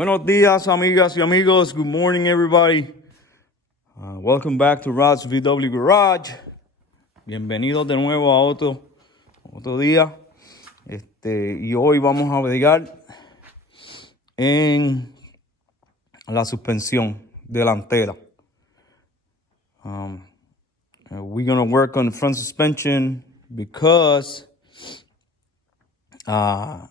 Buenos días, amigas y amigos. Good morning, everybody. Welcome back to Rod's VW Garage. Bienvenidos de nuevo a otro día. Y hoy vamos a bregar en la suspensión delantera. We're gonna work on the front suspension because I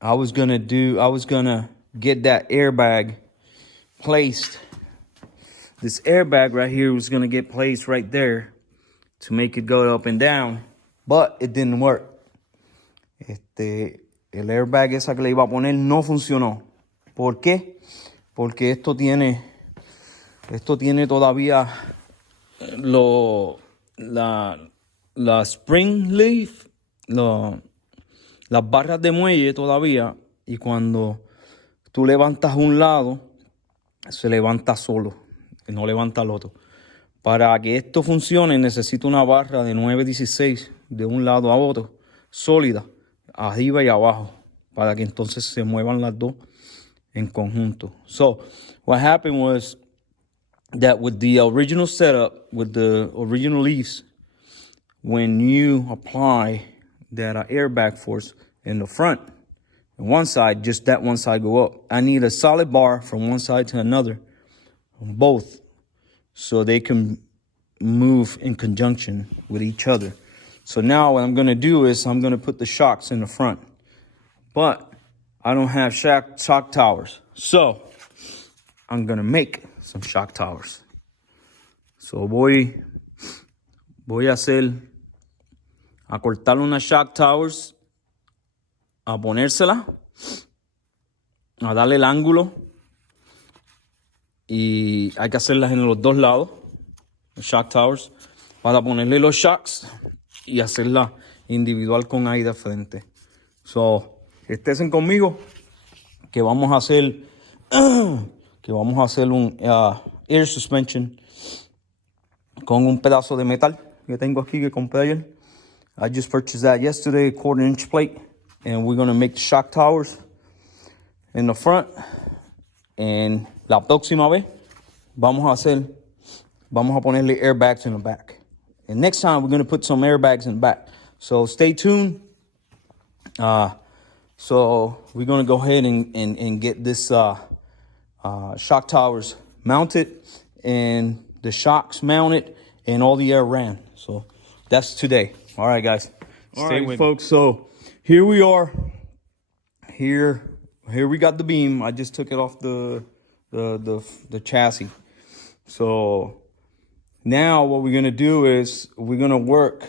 was gonna get that airbag placed. This airbag right here was gonna get placed right there to make it go up and down, but it didn't work. El airbag esa que le iba a poner no funcionó. ¿Por qué? Porque esto tiene todavía la spring leaf, las barras de muelle todavía, y cuando tú levantas un lado, se levanta solo, no levanta el otro. Para que esto funcione, necesito una barra de 9/16 de un lado a otro, sólida, arriba y abajo, para que entonces se muevan las dos en conjunto. So, what happened was that with the original setup, with the original leaves, when you apply that airbag force in the front, on one side, just that one side go up. I need a solid bar from one side to another, on both, so they can move in conjunction with each other. So now what I'm going to do is I'm going to put the shocks in the front. But I don't have shock towers. So I'm going to make some shock towers. So voy a cortar unas shock towers, a ponérsela, a darle el ángulo, y hay que hacerlas en los dos lados, los shock towers, para ponerle los shocks y hacerla individual con aire de frente. So, estén conmigo que vamos a hacer un air suspension con un pedazo de metal que tengo aquí que compré ayer. I just purchased that yesterday, 1/4-inch plate, and we're going to make the shock towers in the front. And la próxima vez vamos a ponerle airbags in the back. And next time we're going to put some airbags in the back. So stay tuned. So we're going to go ahead and get this shock towers mounted and the shocks mounted and all the air ran. So that's today. All right, guys. Stay with folks. So here we are. Here we got the beam. I just took it off the chassis. So now what we're gonna do is we're gonna work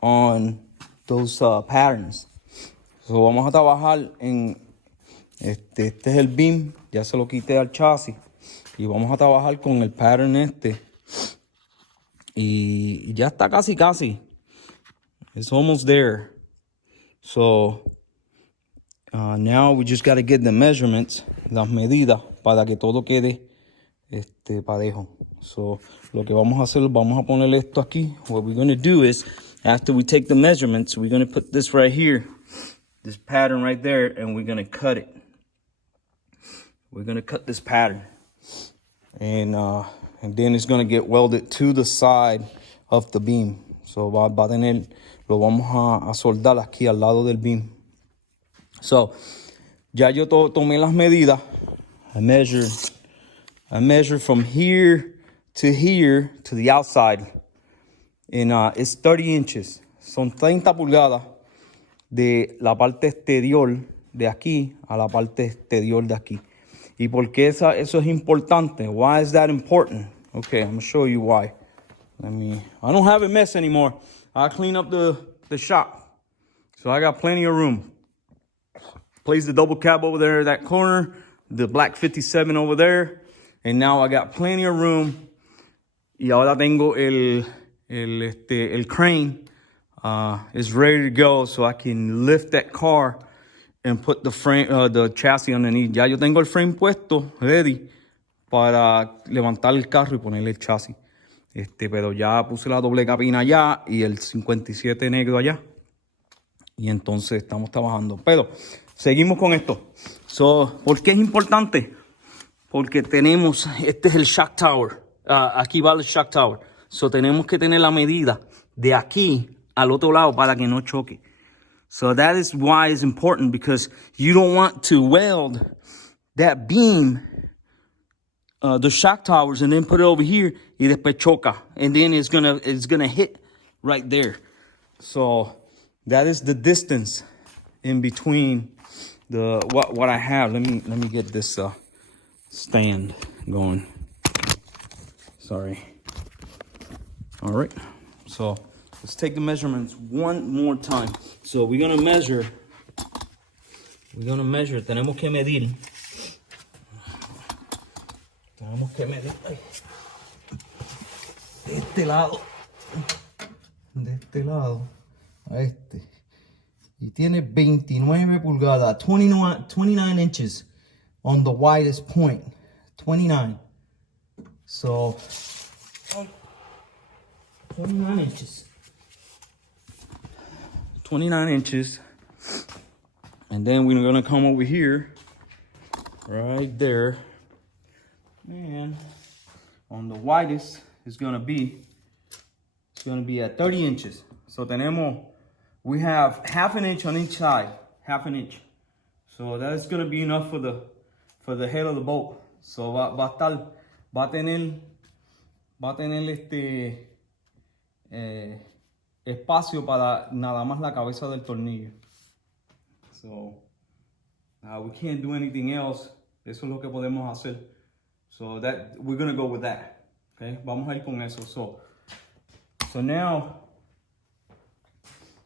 on those patterns. So vamos a trabajar en este es el beam, ya se lo quité al chasis, y vamos a trabajar con el pattern y ya está casi. It's almost there. So now we just got to get the measurements, las medidas, para que todo quede parejo. So lo que vamos a hacer, vamos a poner esto aquí. What we're going to do is, after we take the measurements, we're going to put this right here, this pattern right there, and we're going to cut it. We're going to cut this pattern. And then it's going to get welded to the side of the beam. So lo vamos a soldar aquí al lado del beam. So, ya yo tomé las medidas. I measured from here to the outside. And it's 30 inches. Son 30 pulgadas de la parte exterior de aquí a la parte exterior de aquí. ¿Y por qué eso es importante? Why is that important? Okay, I'm going to show you why. I don't have a mess anymore. I'll clean up the shop. So I got plenty of room. Place the double cab over there, that corner, the black 57 over there, and now I got plenty of room. Y ahora tengo el crane is ready to go, so I can lift that car and put the frame, the chassis underneath. Ya yo tengo el frame puesto, ready, para levantar el carro y ponerle el chasis. Pero ya puse la doble cabina allá y el 57 negro allá. Y entonces estamos trabajando. Pero seguimos con esto. So, ¿por qué es importante? Porque tenemos, este es el shock tower. Aquí va el shock tower. So, tenemos que tener la medida de aquí al otro lado para que no choque. So that is why it's important, because you don't want to weld that beam, the shock towers, and then put it over here y después choca. And then it's gonna hit right there. So that is the distance in between the what I have. Let me get this stand going. Sorry. All right. So let's take the measurements one more time. So we're gonna measure. Tenemos que medir. Ay, de este lado a este. Y tiene 29 pulgadas, 29 inches on the widest point. 29. So 29 inches. 29 inches. And then we're gonna come over here, right there. And on the widest it's gonna be at 30 inches. So we have half an inch on each side, half an inch. So that's gonna be enough for the head of the boat. So va a tener espacio para nada más la cabeza del tornillo. So we can't do anything else. Eso es lo que podemos hacer. So that we're gonna go with that. Okay, vamos a ir con eso. So now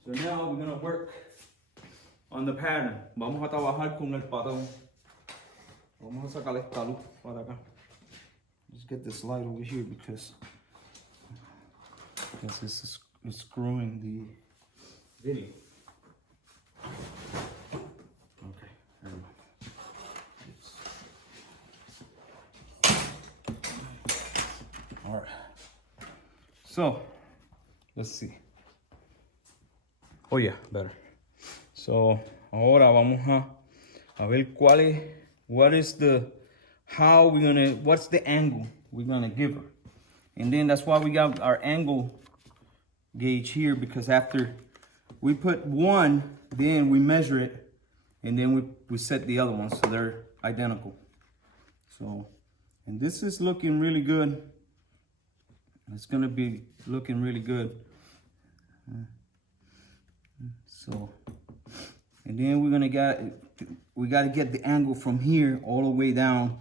we're gonna work on the pattern. Vamos a trabajar con el patrón. Vamos a sacar esta luz para acá. Just get this light over here because this is screwing the video. Okay, there we go. All right. So let's see. Oh yeah, better. So ahora vamos a ver what's the angle we're gonna give her. And then that's why we got our angle gauge here, because after we put one, then we measure it, and then we set the other one so they're identical. So, and this is looking really good. It's gonna be looking really good. So, and then we gotta get the angle from here all the way down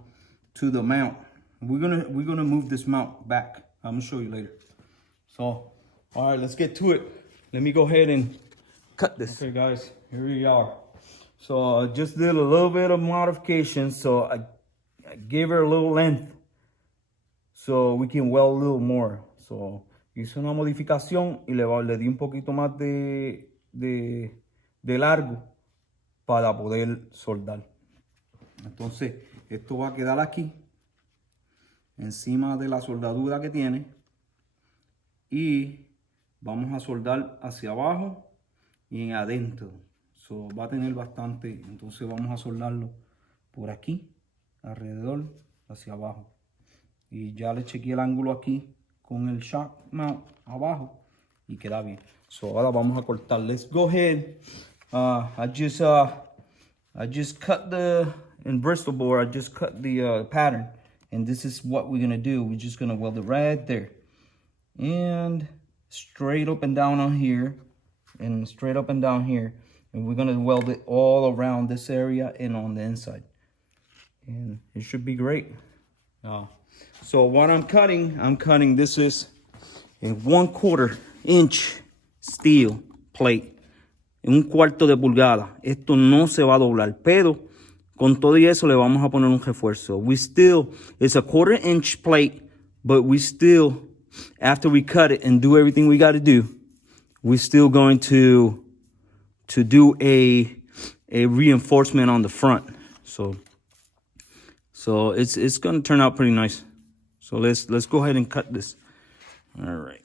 to the mount. We're gonna move this mount back. I'm gonna show you later. So, all right, let's get to it. Let me go ahead and cut this. Okay, guys, here we are. So I just did a little bit of modification. So I gave her a little length so we can weld a little more. So hice una modificación y le di un poquito más de largo para poder soldar. Entonces esto va a quedar aquí encima de la soldadura que tiene y vamos a soldar hacia abajo y adentro. So, va a tener bastante, entonces vamos a soldarlo por aquí alrededor hacia abajo y ya le chequeé el ángulo aquí con el shock mount abajo y queda bien. So ahora vamos a cortar. Let's go ahead. I just cut in Bristol board. I just cut the pattern, and this is what we're gonna do. We're just gonna weld it right there, and straight up and down on here, and straight up and down here, and we're gonna weld it all around this area and on the inside, and it should be great. So what I'm cutting, this is a 1/4 inch steel plate, un cuarto de pulgada. Esto no se va a doblar, pero con todo y eso le vamos a poner un refuerzo. It's a 1/4 inch plate, but we still, after we cut it and do everything we got to do, we're still going to do a reinforcement on the front. So it's going to turn out pretty nice. So let's go ahead and cut this. All right.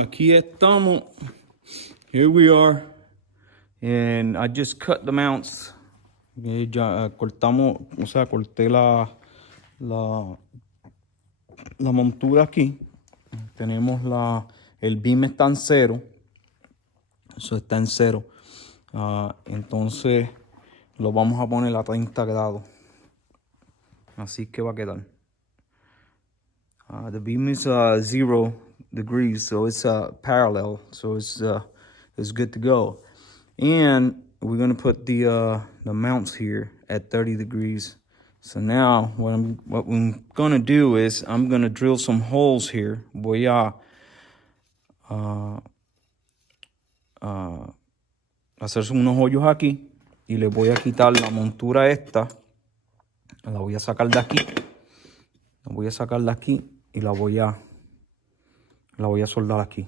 aquí estamos. Here we are. And I just cut the mounts. Ya cortamos, o sea, corté la montura aquí. Tenemos el beam está en 0. Eso está en 0. Entonces lo vamos a poner a 30 grados. Así que va a quedar. The beam is 0 degrees, so it's parallel, so it's good to go. And we're gonna put the mounts here at 30 degrees. So now what I'm gonna do is I'm gonna drill some holes here. Voy a hacer unos hoyos aquí y le voy a quitar la montura esta. La voy a sacar de aquí. La voy a sacar de aquí y la voy a soldar aquí.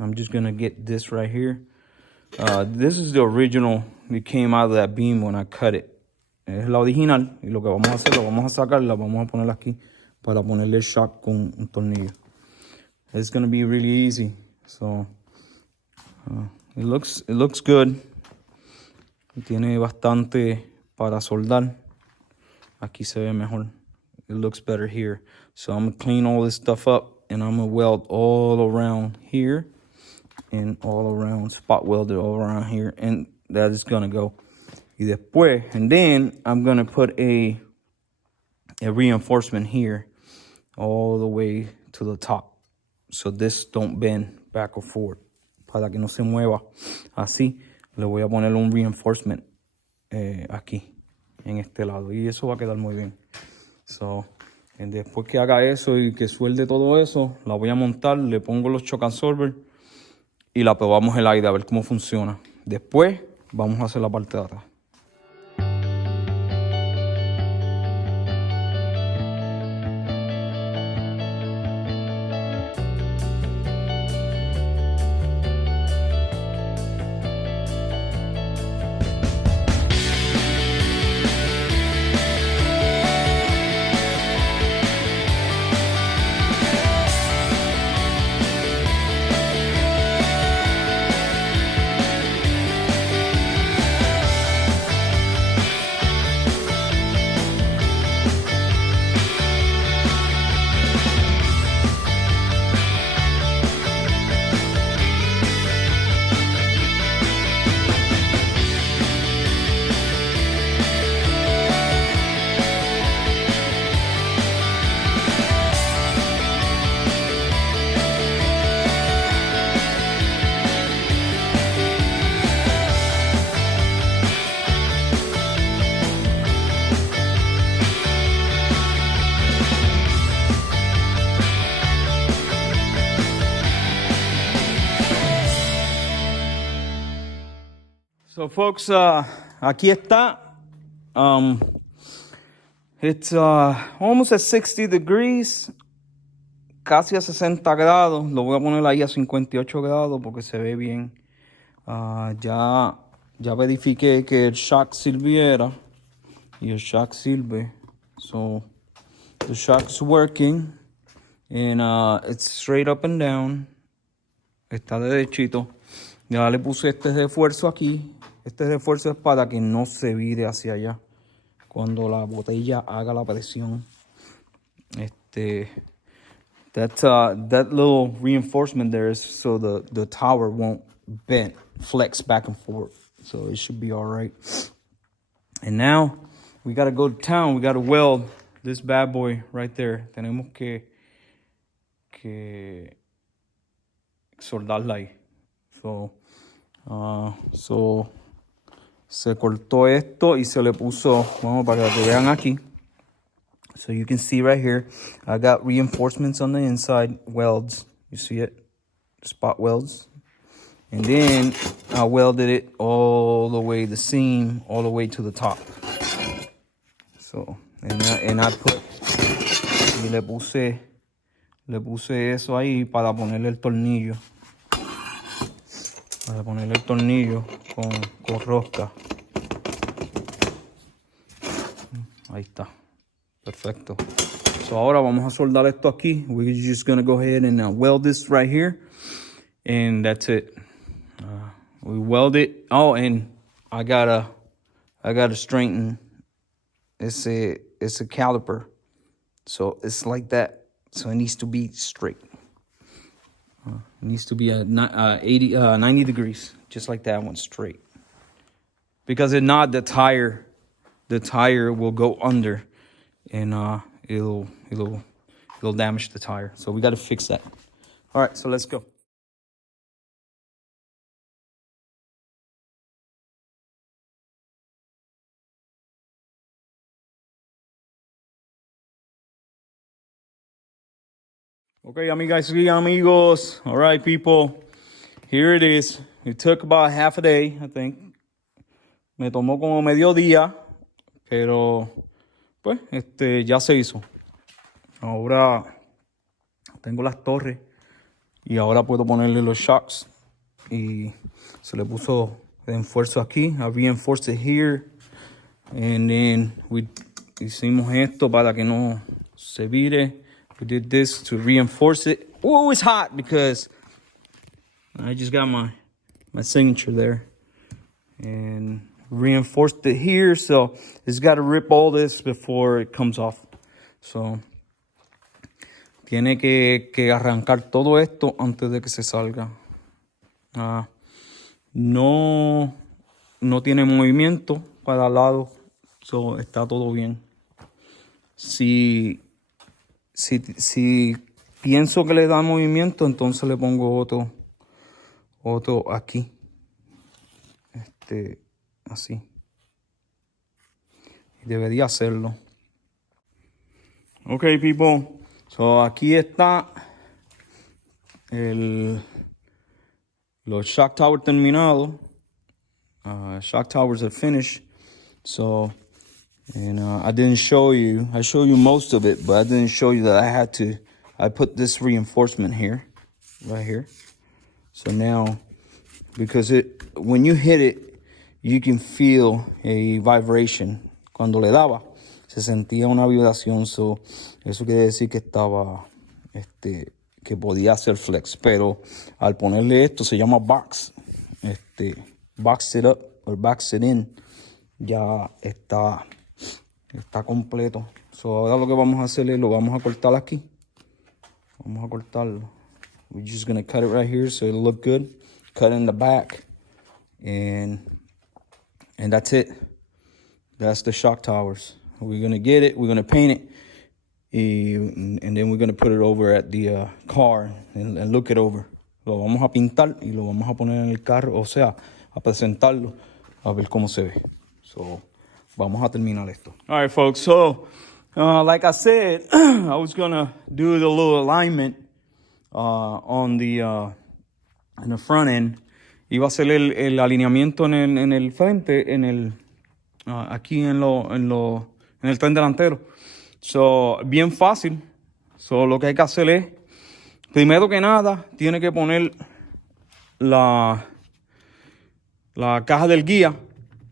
I'm just gonna get this right here. This is the original that came out of that beam when I cut it. Es la original y lo que vamos a hacer, lo vamos a sacar, la vamos a poner aquí para ponerle shock con un tornillo. It's gonna be really easy. So it looks good. Tiene bastante para soldar. Aquí se ve mejor. It looks better here. So I'm gonna clean all this stuff up and I'm gonna weld all around here and all around, spot weld it all around here, and that is gonna go. Y después, and then I'm gonna put a reinforcement here all the way to the top, so this don't bend back or forth, para que no se mueva. Así le voy a poner un reinforcement aquí en este lado y eso va a quedar muy bien. So, después que haga eso y que suelde todo eso, la voy a montar, le pongo los shock absorber y la probamos el aire a ver cómo funciona. Después vamos a hacer la parte de atrás. So folks, aquí está. It's almost at 60 degrees, casi a 60 grados. Lo voy a poner ahí a 58 grados porque se ve bien. Ya verifiqué que el shock sirviera y el shock sirve. So the shock's working and it's straight up and down. Está derechito. Ya le puse este refuerzo aquí. Este refuerzo es para que no se vire hacia allá cuando la botella haga la presión. That little reinforcement there is so the tower won't bend, flex back and forth. So it should be all right. And now we got to go to town. We got to weld this bad boy right there. Tenemos que soldarla ahí. So se cortó esto y se le puso, vamos para que vean aquí. So you can see right here, I got reinforcements on the inside, welds. You see it? Spot welds. And then I welded it all the way, the seam, all the way to the top. So, and I put, y le puse eso ahí para ponerle el tornillo. Para ponerle el tornillo con rosca. Ahí está. Perfecto. So ahora vamos a soldar esto aquí. We're just going to go ahead and weld this right here. and that's it. We weld it. Oh, and I gotta straighten. It's a caliper, so it's like that. So it needs to be straight. It needs to be at 90 degrees, just like that one, straight. Because if not, the tire will go under, and it'll damage the tire. So we got to fix that. All right, so let's go. Okay, amigas y amigos. All right, people. Here it is. It took about half a day, I think. Me tomó como medio día, pero pues ya se hizo. Ahora tengo las torres y ahora puedo ponerle los shocks. Y se le puso refuerzo aquí. I reinforced it here. And then hicimos esto para que no se vire. We did this to reinforce it. Oh, it's hot because I just got my signature there. And reinforced it here. So it's got to rip all this before it comes off. So tiene que arrancar todo esto antes de que se salga. No tiene movimiento para el lado. So está todo bien. Si pienso que le da movimiento, entonces le pongo otro aquí. Así. Debería hacerlo. Okay, people. So aquí está los shock towers terminados. Shock towers are finished. So, and I didn't show you. I showed you most of it, but I didn't show you that I put this reinforcement here, right here. So now, because when you hit it, you can feel a vibration. Cuando le daba, se sentía una vibración. So, eso quiere decir que estaba, que podía hacer flex. Pero al ponerle esto, se llama box. Box it up or box it in. Ya está completo. So, ahora lo que vamos a hacer es lo vamos a cortar aquí. Vamos a cortarlo. We're just gonna cut it right here so it'll look good. Cut in the back, and that's it. That's the shock towers. We're gonna get it. We're gonna paint it, and then we're gonna put it over at the car and look it over. Lo vamos a pintar y lo vamos a poner en el carro, o sea, a presentarlo, a ver cómo se ve. So, vamos a terminar esto. All right, folks. So, like I said, I was gonna do the little alignment on the en el front end. Iba a hacer el alineamiento en el frente, aquí en el tren delantero. So, bien fácil. So, lo que hay que hacer es, primero que nada, tiene que poner la caja del guía,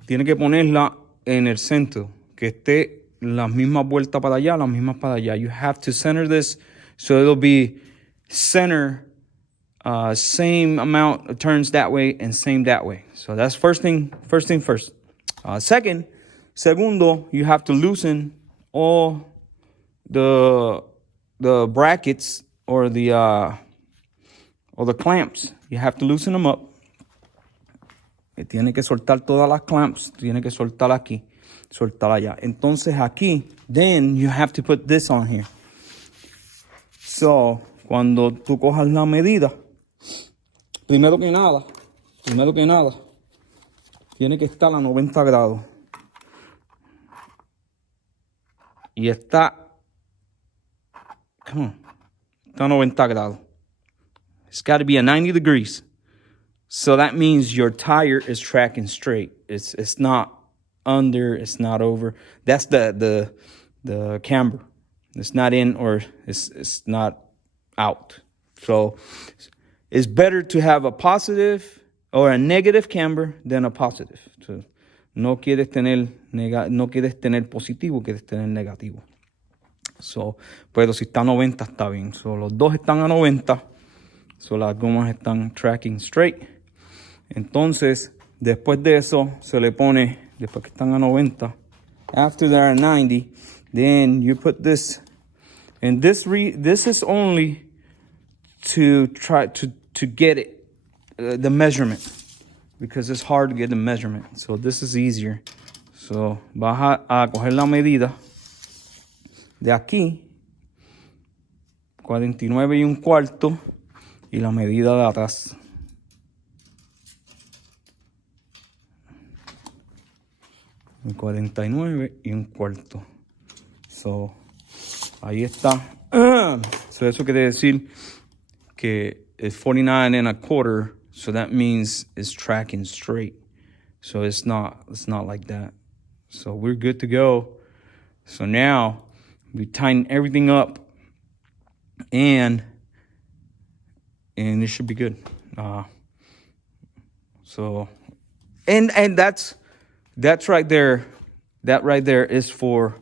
tiene que ponerla en el centro, que esté las mismas vueltas para allá, las mismas para allá. You have to center this so it'll be center, same amount of turns that way and same that way. So that's first thing first. Segundo, you have to loosen all the brackets or the clamps. You have to loosen them up. Tiene que soltar todas las clamps. Tiene que soltar aquí, soltar allá. Entonces aquí, then you have to put this on here. So, cuando tú cojas la medida, primero que nada, tiene que estar a 90 grados. Y está a 90 grados. It's got to be at 90 degrees. So that means your tire is tracking straight. It's not under, it's not over. That's the camber. It's not in or it's not out. So it's better to have a positive or a negative camber than a positive. So no quieres tener positivo, quieres tener negativo. So, pero si está a 90 está bien. So los dos están a 90. So las gomas están tracking straight. Entonces, después de eso, se le pone, después que están a 90, after they're at 90, then you put this, and this is only to try to get it, the measurement, because it's hard to get the measurement. So this is easier. So vas a coger la medida de aquí, 49 1/4, y la medida de atrás. Y 49 1/4. So, ahí está. So, eso quiere decir que es 49 1/4. So that means it's tracking straight. So it's not like that. So we're good to go. So now we tighten everything up, and it should be good. So, and that's right there. That right there is for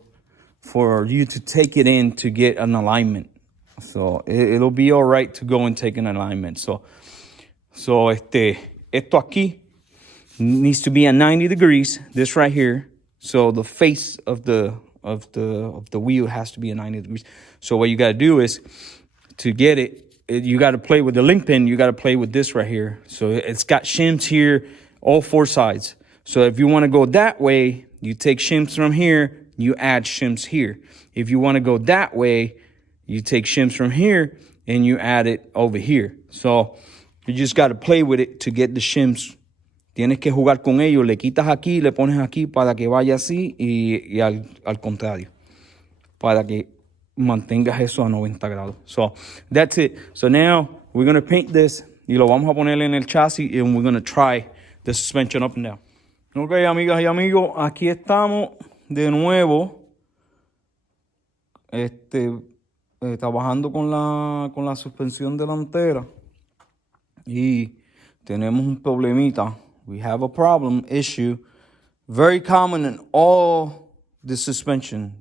you to take it in to get an alignment. So it'll be all right to go and take an alignment. So esto aquí needs to be at 90 degrees. This right here. So the face of the wheel has to be at 90 degrees. So what you got to do is, to get it, you got to play with the link pin. You got to play with this right here. So it's got shims here, all 4 sides. So if you want to go that way, you take shims from here, you add shims here. If you want to go that way, you take shims from here and you add it over here. So you just got to play with it to get the shims. Tienes que jugar con ellos. Le quitas aquí, le pones aquí para que vaya así y al contrario. Para que mantengas eso a 90 grados. So that's it. So now we're going to paint this y lo vamos a poner en el chasis, and we're going to try the suspension up and down. Ok, amigas y amigos, aquí estamos de nuevo trabajando con la suspensión delantera, y tenemos un problemita. We have a problem, issue, very common in all the suspension.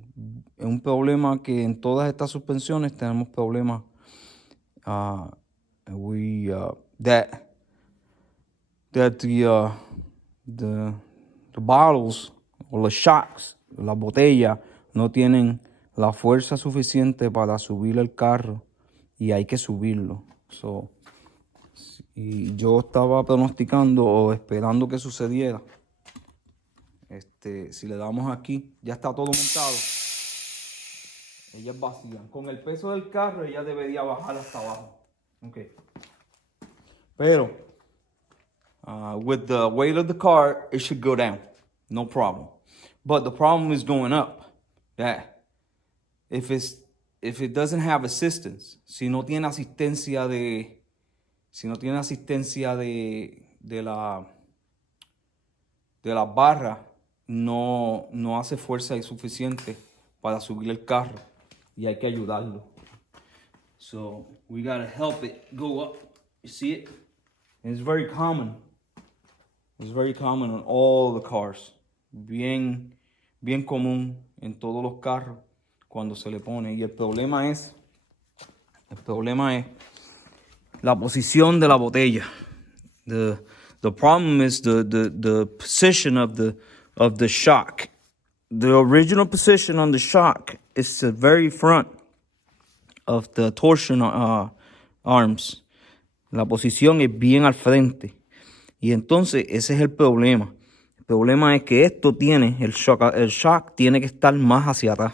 Es un problema que en todas estas suspensiones tenemos problemas. The bottles o los shocks, las botellas, no tienen la fuerza suficiente para subir el carro, y hay que subirlo. Y yo estaba pronosticando o esperando que sucediera. Si le damos aquí, ya está todo montado. Ella es vacía. Con el peso del carro, ella debería bajar hasta abajo. Okay. Pero, with the weight of the car, it should go down. No problem. But the problem is going up. That if it doesn't have assistance, si no tiene asistencia de la barra, no hace fuerza suficiente para subir el carro, y hay que ayudarlo. So we gotta help it go up. You see it? And it's very common. It's very common on all the cars. Bien común en todos los carros cuando se le pone. Y el problema es la posición de la botella. The problem is the position of the shock. The original position on the shock is the very front of the torsion arms. La posición es bien al frente. Y entonces ese es el problema. El problema es que el shock tiene que estar más hacia atrás.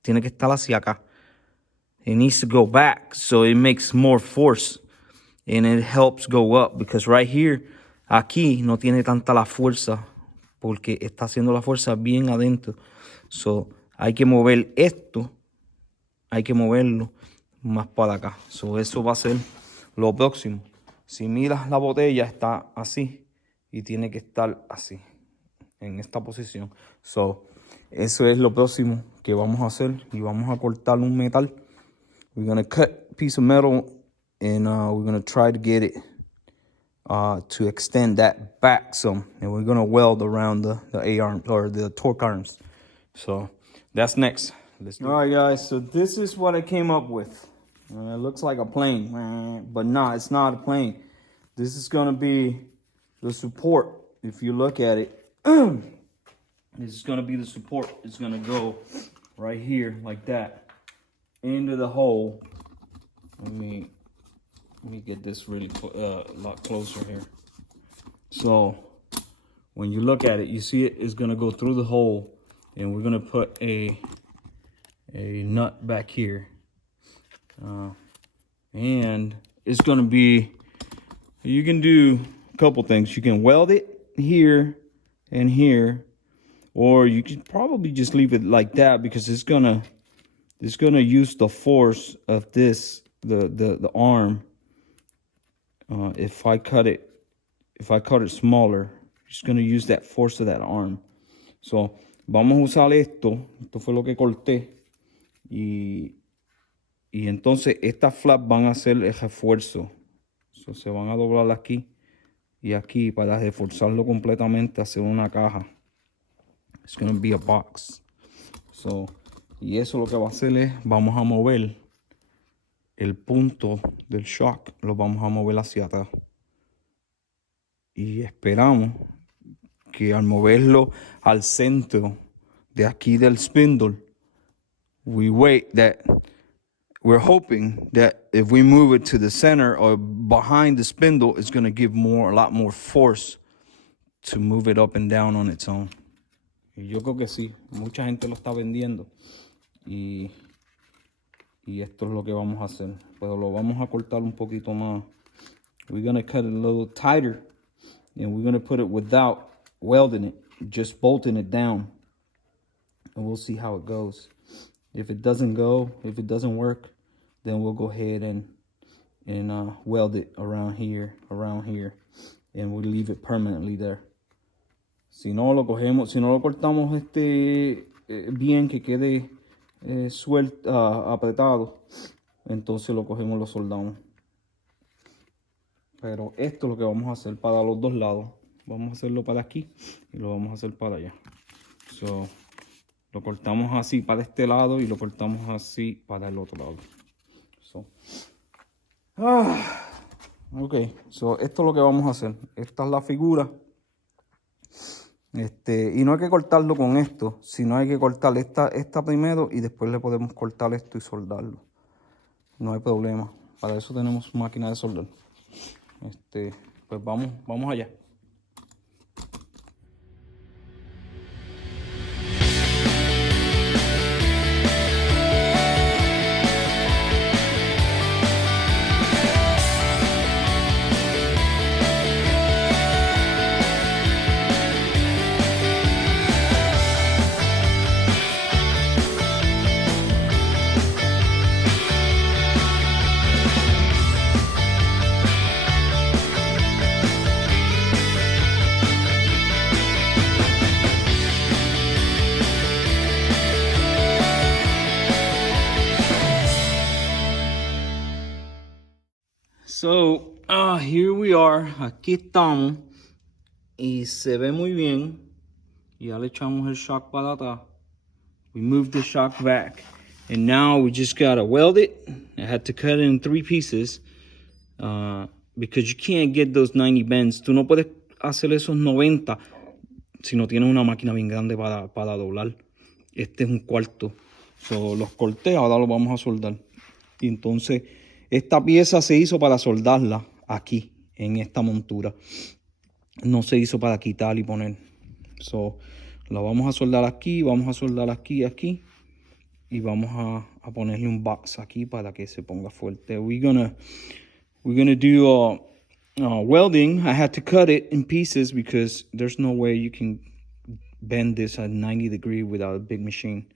Tiene que estar hacia acá. It needs to go back so it makes more force. And it helps go up, because right here, aquí no tiene tanta la fuerza, porque está haciendo la fuerza bien adentro. So hay que mover esto, hay que moverlo más para acá. So eso va a ser lo próximo. Si miras, la botella está así y tiene que estar así, en esta posición. So eso es lo próximo que vamos a hacer, y vamos a cortar un metal. We're going to cut a piece of metal, and we're going to try to get it to extend that back some. And we're going to weld around the A-arm, or the torque arms. So that's next. All right, guys. So this is what I came up with. It looks like a plane, but no, it's not a plane. This is gonna be the support. If you look at it, this is gonna be the support. It's gonna go right here like that into the hole. Let me get this really a lot closer here. So when you look at it, you see it's gonna go through the hole, and we're gonna put a nut back here, and it's gonna be. You can do a couple things. You can weld it here and here, or you could probably just leave it like that because it's gonna use the force of this the arm. If I cut it smaller, it's gonna use that force of that arm. So vamos a usar esto. Esto fue lo que corté, y entonces estas flaps van a ser el refuerzo. So, se van a doblar aquí y aquí para reforzarlo completamente, hacer una caja. It's gonna be a box. So, y eso lo que va a hacer es, vamos a mover el punto del shock, lo vamos a mover hacia atrás. Y esperamos que al moverlo al centro de aquí del spindle, we're hoping that if we move it to the center or behind the spindle, it's going to give a lot more force to move it up and down on its own. Y yo creo que sí, mucha gente lo está vendiendo, y esto es lo que vamos a hacer, pero lo vamos a cortar un poquito más. We're going to cut it a little tighter, and we're going to put it without welding it, just bolting it down, and we'll see how it goes. If it doesn't work, then we'll go ahead and weld it around here, and we'll leave it permanently there. Si no lo cortamos bien, que quede suelto, apretado, entonces lo cogemos, lo soldamos. Pero esto es lo que vamos a hacer para los dos lados. Vamos a hacerlo para aquí y lo vamos a hacer para allá. So, lo cortamos así para este lado y lo cortamos así para el otro lado. Ok, so esto es lo que vamos a hacer. Esta es la figura. Y no hay que cortarlo con esto, sino hay que cortar esta primero y después le podemos cortar esto y soldarlo. No hay problema. Para eso tenemos máquina de soldar. Pues vamos allá. So, here we are. Aquí estamos. Y se ve muy bien. Ya le echamos el shock para atrás. We moved the shock back. And now we just gotta weld it. I had to cut it in 3 pieces. Because you can't get those 90 bends. Tú no puedes hacer esos 90 si no tienes una máquina bien grande para doblar. Este es un cuarto. So, los corté, ahora los vamos a soldar. Y entonces, esta pieza se hizo para soldarla aquí, en esta montura. No se hizo para quitar y poner. So, la vamos a soldar aquí, vamos a soldar aquí, y vamos a ponerle un box aquí para que se ponga fuerte. We're gonna do welding. I had to cut it in pieces because there's no way you can bend this at 90 degrees without a big machine.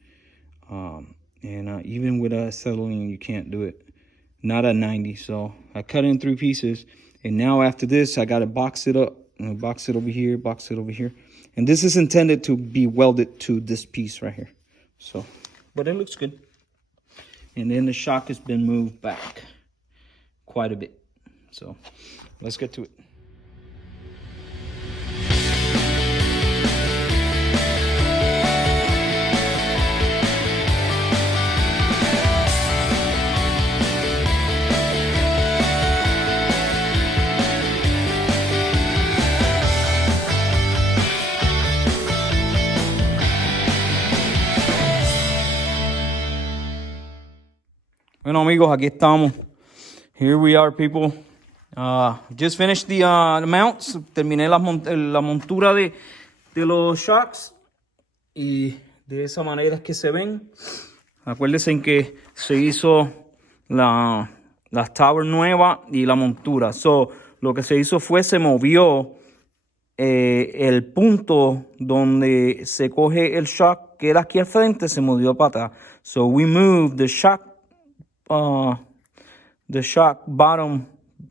Even with a acetylene, you can't do it. Not at 90. So I cut it in 3 pieces. And now after this, I got to box it up. Box it over here, box it over here. And this is intended to be welded to this piece right here. So, but it looks good. And then the shock has been moved back quite a bit. So let's get to it. Bueno, amigos, aquí estamos. Here we are, people. Just finished the mounts. Terminé la montura de los shocks. Y de esa manera es que se ven. Acuérdense en que se hizo las tower nueva y la montura. So, lo que se hizo fue, se movió el punto donde se coge el shock, que era aquí al frente, se movió para atrás. So, we moved the shock bottom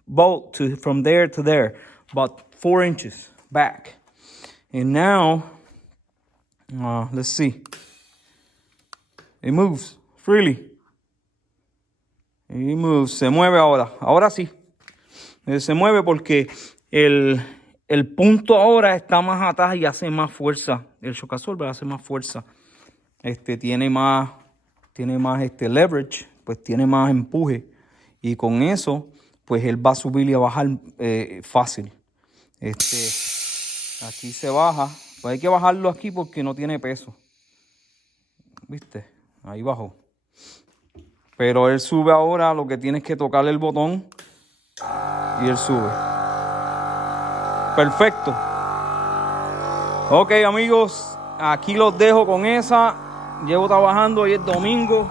bolt from there to there, about 4 inches back. And now, let's see. It moves freely. It moves. Se mueve ahora. Ahora sí. Se mueve porque el punto ahora está más atrás y hace más fuerza. El shock absorber hace más fuerza. Tiene más leverage, pues tiene más empuje. Y con eso, pues él va a subir y a bajar fácil. Aquí se baja. Pues hay que bajarlo aquí porque no tiene peso. ¿Viste? Ahí bajó. Pero él sube ahora, lo que tienes que tocarle el botón y él sube. Perfecto. Ok, amigos, aquí los dejo con esa. Llevo trabajando, hoy es domingo.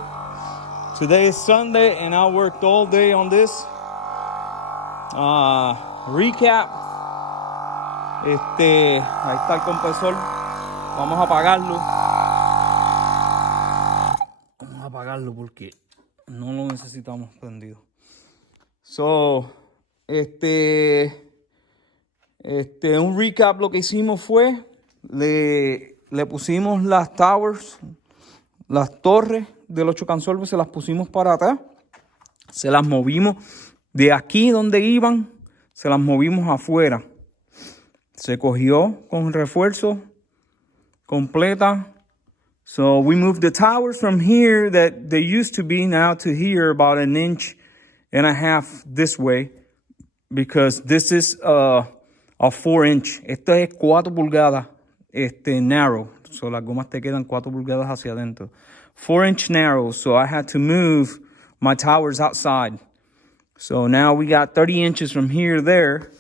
Today is Sunday and I worked all day on this. Recap. Ahí está el compresor. Vamos a apagarlo. Porque no lo necesitamos prendido. So, un recap, lo que hicimos fue, le pusimos las towers, las torres de los chocansolvers, se las pusimos para atrás, se las movimos de aquí donde iban, se las movimos afuera. Se cogió con refuerzo completa. So we moved the towers from here that they used to be now to here, about 1.5 inches this way, because this is a 4-inch. Esto es 4 pulgadas, narrow. So las gomas te quedan 4 pulgadas hacia adentro. 4-inch narrow. So I had to move my towers outside. So now we got 30 inches from here to there.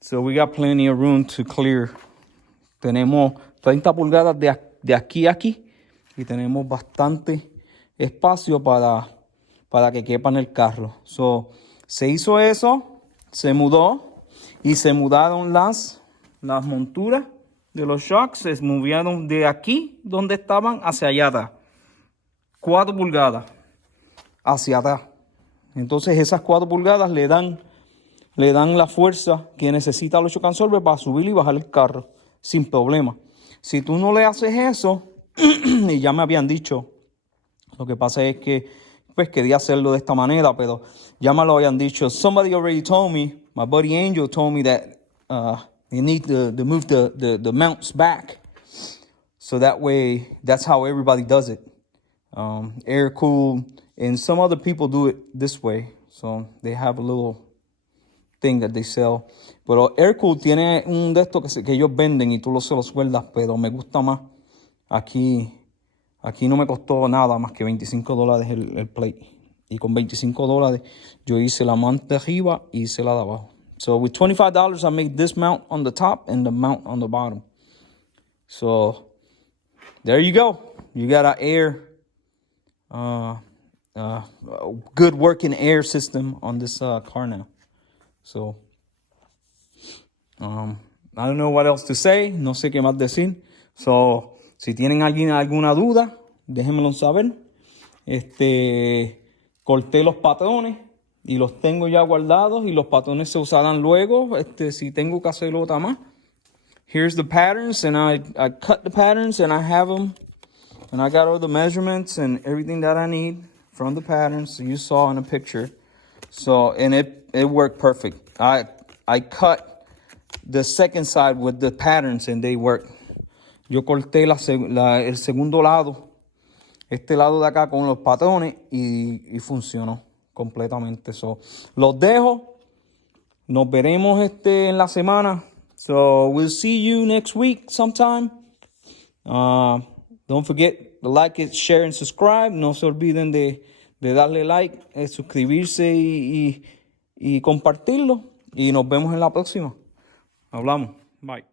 So we got plenty of room to clear. Tenemos 30 pulgadas de aquí a aquí. Y tenemos bastante espacio para que quepa en el carro. So, se hizo eso, se mudó y se mudaron las monturas de los shocks. Se movieron de aquí donde estaban hacia allá atrás. 4 pulgadas hacia atrás. Entonces esas 4 pulgadas le dan la fuerza que necesita los shock absorbers para subir y bajar el carro sin problema. Si tú no le haces eso, y ya me habían dicho, lo que pasa es que pues quería hacerlo de esta manera, pero ya me lo habían dicho. Somebody already told me, my buddy Angel told me that you need to move the mounts back. So that way, that's how everybody does it. Air cooled, and some other people do it this way. So they have a little thing that they sell. Pero air cooled tiene un de estos que ellos venden y tú se los sueldas, pero me gusta más. Aquí no me costó nada más que $25 el plate. Y con $25 yo hice la mount de arriba y hice la de abajo. So with $25 I made this mount on the top and the mount on the bottom. So there you go. You got an air, good working air system on this car now. So I don't know what else to say. No sé qué más decir. So si tienen alguna duda, déjenmelo saber. Corté los patrones y los tengo ya guardados y los patrones se usarán luego. Si tengo que hacerlo otra más. Here's the patterns, and I cut the patterns and I have them. And I got all the measurements and everything that I need from the patterns you saw in the picture. So, and it worked perfect. I cut the second side with the patterns and they work. Yo corté el segundo lado, este lado de acá con los patrones y funcionó completamente. So, los dejo. Nos veremos en la semana. So we'll see you next week sometime. Don't forget to like it, share and subscribe. No se olviden de de darle like, suscribirse y compartirlo. Y nos vemos en la próxima. Hablamos. Bye.